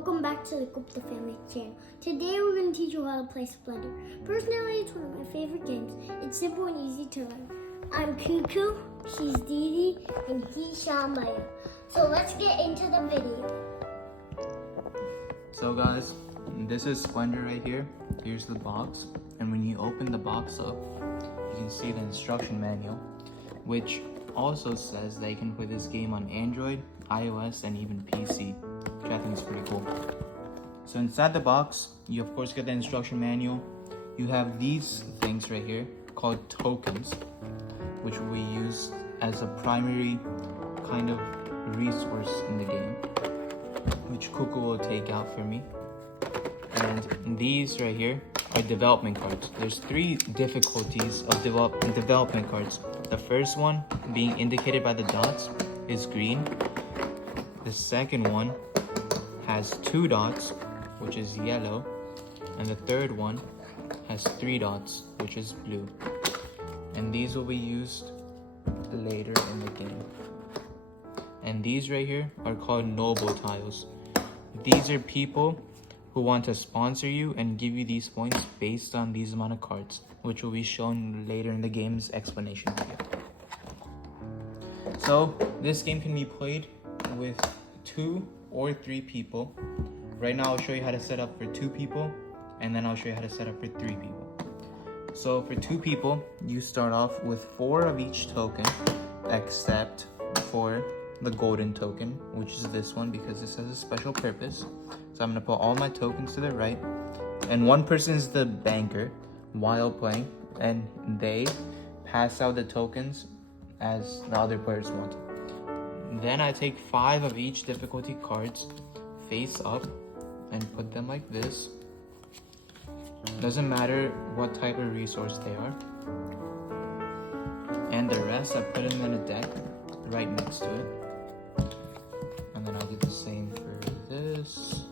welcome back to the Gupta family channel. Today we're going to teach you how to play Splendor. Personally, it's one of my favorite games. It's simple and easy to learn. I'm Cuckoo, she's Dee Dee, and he's Shamaya. So let's get into the video. So guys, this is Splendor right here. Here's the box. And when you open the box up, you can see the instruction manual, which also says that you can play this game on Android, iOS, and even PC, which I think is pretty cool. So inside the box, you of course get the instruction manual. You have these things right here called tokens, which will be used as a primary kind of resource in the game, which Cuckoo will take out for me. And these right here are development cards. There's 3 difficulties of development cards. The first one, being indicated by the dots, is green. The second one has 2 dots, which is yellow. And the third one has 3 dots, which is blue. And these will be used later in the game. And these right here are called noble tiles. These are people who want to sponsor you and give you these points based on these amount of cards, which will be shown later in the game's explanation video. So this game can be played with 2 or 3 people. Right now I'll show you how to set up for 2 people, and then I'll show you how to set up for 3 people. So for 2 people, you start off with 4 of each token, except for the golden token, which is this one because this has a special purpose. So I'm gonna put all my tokens to the right, and one person is the banker while playing, and they pass out the tokens as the other players want. Then I take 5 of each difficulty cards face up and put them like this. Doesn't matter what type of resource they are. And the rest I put them in a deck right next to it. And then I'll do the same for this.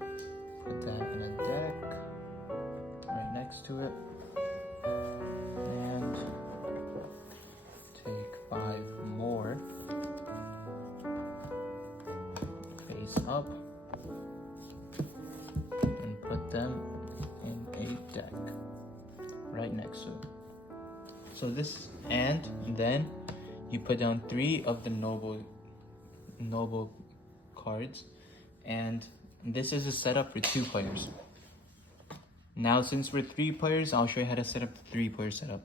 Put that in a deck right next to it. And take 5 more face up and put them in a deck right next to it. So this, and then you put down 3 of the noble cards, and this is a setup for 2 players. Now since we're 3 players, I'll show you how to set up the 3-player setup.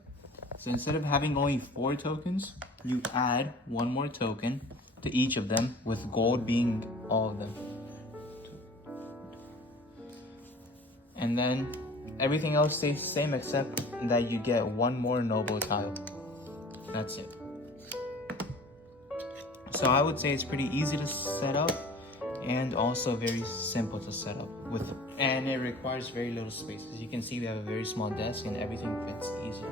So instead of having only 4 tokens, you add 1 more token to each of them, with gold being all of them. And then everything else stays the same except that you get 1 more noble tile. That's it. So I would say it's pretty easy to set up and also very simple to set up with, and it requires very little space. As you can see, we have a very small desk and everything fits easy.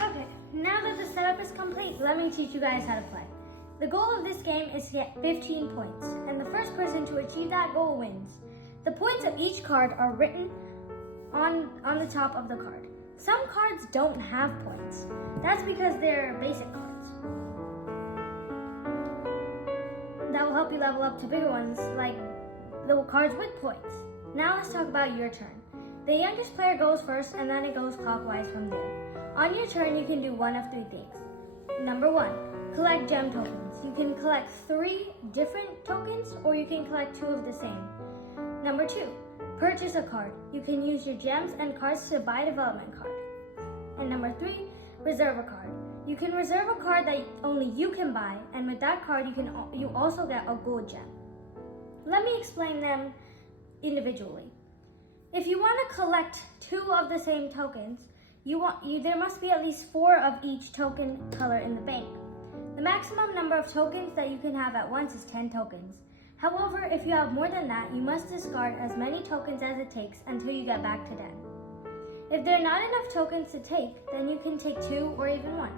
Okay, now that the setup is complete, let me teach you guys how to play. The goal of this game is to get 15 points, and the first person to achieve that goal wins. The points of each card are written on the top of the card. Some cards don't have points. That's because they're basic cards. That will help you level up to bigger ones, like the cards with points. Now let's talk about your turn. The youngest player goes first, and then it goes clockwise from there. On your turn, you can do one of 3 things. Number 1, collect gem tokens. You can collect 3 different tokens, or you can collect 2 of the same. Number 2, purchase a card. You can use your gems and cards to buy a development card. And number 3, reserve a card. You can reserve a card that only you can buy, and with that card you also get a gold gem. Let me explain them individually. If you want to collect 2 of the same tokens, there must be at least 4 of each token color in the bank. The maximum number of tokens that you can have at once is 10 tokens. However, if you have more than that, you must discard as many tokens as it takes until you get back to 10. If there are not enough tokens to take, then you can take 2 or even 1.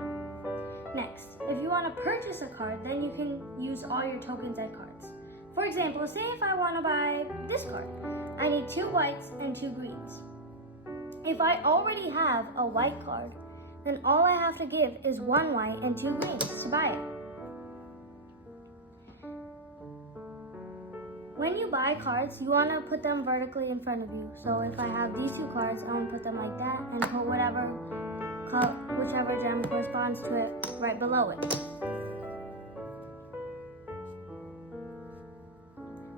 Next, if you want to purchase a card, then you can use all your tokens and cards. For example, say if I want to buy this card, I need 2 whites and 2 greens. If I already have a white card, then all I have to give is 1 white and 2 greens to buy it. When you buy cards, you want to put them vertically in front of you. So if I have these two cards, I'm going to put them like that and put whichever gem corresponds to it right below it.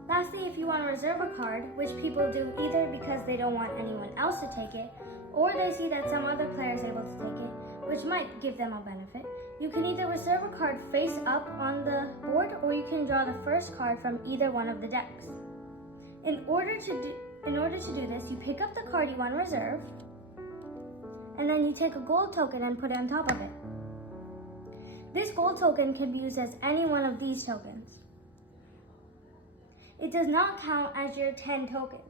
Lastly, if you want to reserve a card, which people do either because they don't want anyone else to take it, or they see that some other player is able to take it, which might give them a benefit, you can either reserve a card face up on the board, or you can draw the first card from either one of the decks. In order to do this, you pick up the card you want to reserve, and then you take a gold token and put it on top of it. This gold token can be used as any one of these tokens. It does not count as your 10 tokens.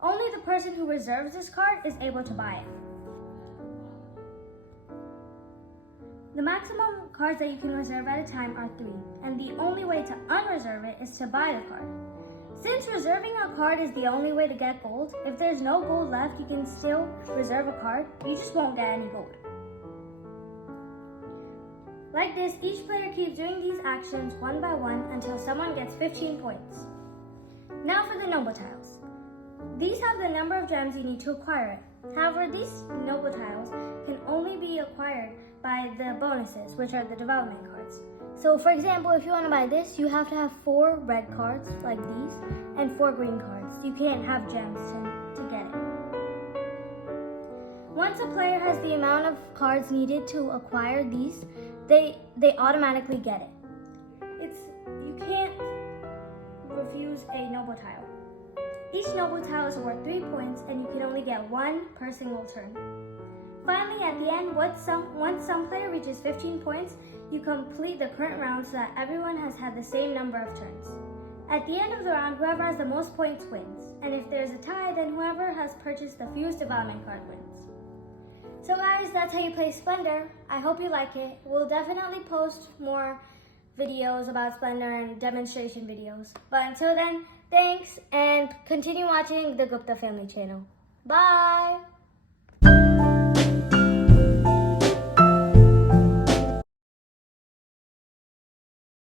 Only the person who reserves this card is able to buy it. The maximum cards that you can reserve at a time are 3, and the only way to unreserve it is to buy the card. Since reserving a card is the only way to get gold, if there's no gold left, you can still reserve a card, you just won't get any gold. Like this, each player keeps doing these actions one by one until someone gets 15 points. Now for the noble tiles. These have the number of gems you need to acquire it. However, these noble tiles can only be acquired by the bonuses, which are the development cards. So for example, if you want to buy this, you have to have 4 red cards like these and 4 green cards. You can't have gems to get it. Once a player has the amount of cards needed to acquire these, they automatically get it. You can't refuse a noble tile. Each noble tile is worth 3 points, and you can only get 1 per single turn. Finally, at the end, once some player reaches 15 points, you complete the current round so that everyone has had the same number of turns. At the end of the round, whoever has the most points wins. And if there's a tie, then whoever has purchased the fewest development card wins. So guys, that's how you play Splendor. I hope you like it. We'll definitely post more videos about Splendor and demonstration videos. But until then, thanks, and continue watching the Gupta family channel. Bye!